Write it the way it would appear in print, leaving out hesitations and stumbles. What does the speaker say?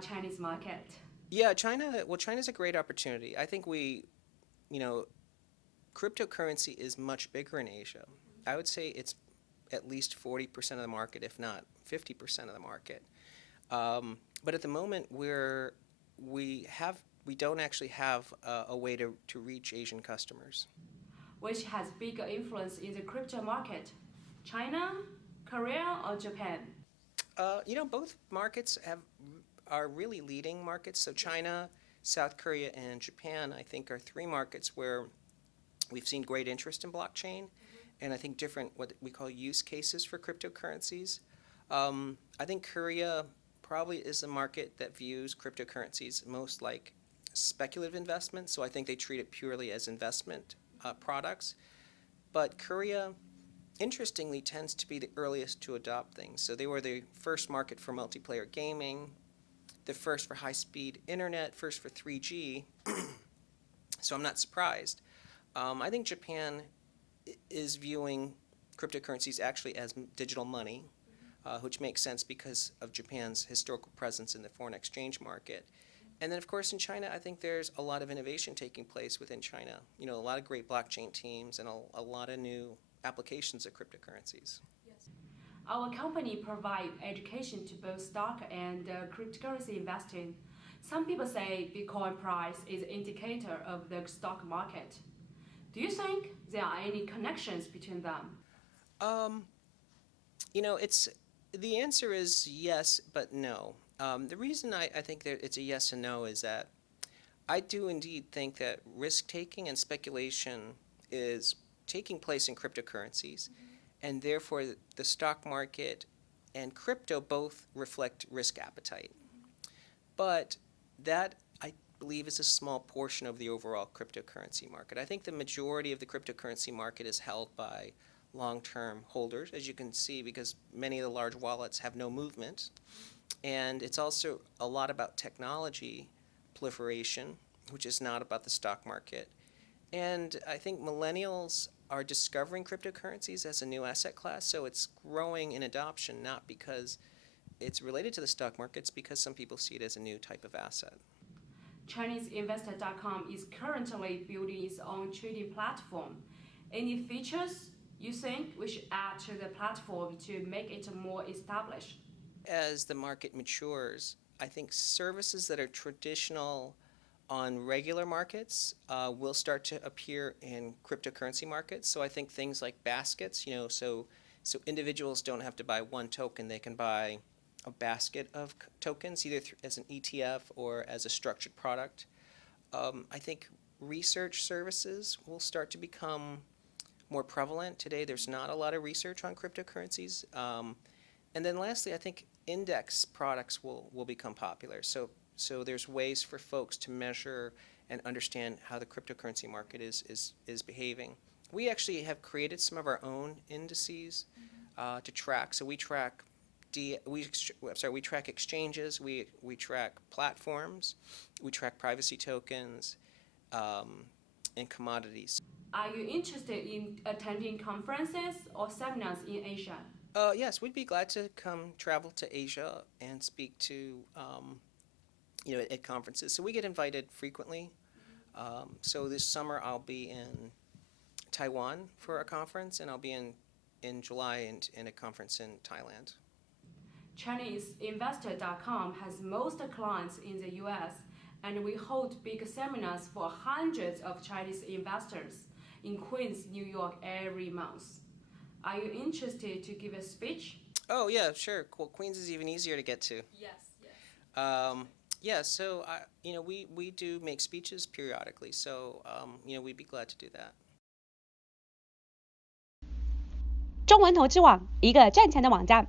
Chinese market? Yeah, China's a great opportunity. I think cryptocurrency is much bigger in Asia. I would say it's at least 40% of the market, if not 50% of the market. But at the moment, we don't actually have a way to reach Asian customers. Which has bigger influence in the crypto market? China, Korea, or Japan? Both markets are really leading markets. So China, South Korea, and Japan, I think, are three markets where we've seen great interest in blockchain, and I think different what we call use cases for cryptocurrencies. I think Korea probably is a market that views cryptocurrencies most like speculative investment, so I think they treat it purely as investment products. But Korea, interestingly, tends to be the earliest to adopt things. So they were the first market for multiplayer gaming, the first for high-speed internet, first for 3G, so I'm not surprised. I think Japan is viewing cryptocurrencies actually as digital money, which makes sense because of Japan's historical presence in the foreign exchange market. And then, of course, in China, I think there's a lot of innovation taking place within China. A lot of great blockchain teams and a lot of new applications of cryptocurrencies. Yes. Our company provides education to both stock and cryptocurrency investing. Some people say Bitcoin price is an indicator of the stock market. Do you think there are any connections between them? The answer is yes, but no. The reason I think that it's a yes and no is that I do indeed think that risk-taking and speculation is taking place in cryptocurrencies, and therefore the stock market and crypto both reflect risk appetite. But that, I believe, is a small portion of the overall cryptocurrency market. I think the majority of the cryptocurrency market is held by long-term holders, as you can see, because many of the large wallets have no movement. And it's also a lot about technology proliferation, which is not about the stock market. And I think millennials are discovering cryptocurrencies as a new asset class, so it's growing in adoption, not because it's related to the stock market, it's because some people see it as a new type of asset. ChineseInvestor.com is currently building its own trading platform. Any features you think we should add to the platform to make it more established? As the market matures, I think services that are traditional on regular markets will start to appear in cryptocurrency markets. So I think things like baskets, so individuals don't have to buy one token, they can buy a basket of tokens, either as an ETF or as a structured product. I think research services will start to become more prevalent. Today there's not a lot of research on cryptocurrencies. And then lastly, I think index products will become popular. So there's ways for folks to measure and understand how the cryptocurrency market is behaving. We actually have created some of our own indices to track. So we track exchanges, we track platforms, we track privacy tokens, and commodities. Are you interested in attending conferences or seminars in Asia? Yes, we'd be glad to travel to Asia and speak to at conferences. So we get invited frequently. So this summer I'll be in Taiwan for a conference, and I'll be in July in a conference in Thailand. ChineseInvestor.com has most clients in the US, and we hold big seminars for hundreds of Chinese investors in Queens, New York every month. Are you interested to give a speech? Oh yeah, sure. Well, Queens is even easier to get to. Yes. Yeah, so we do make speeches periodically, so we'd be glad to do that. 中文投资网，一个赚钱的网站。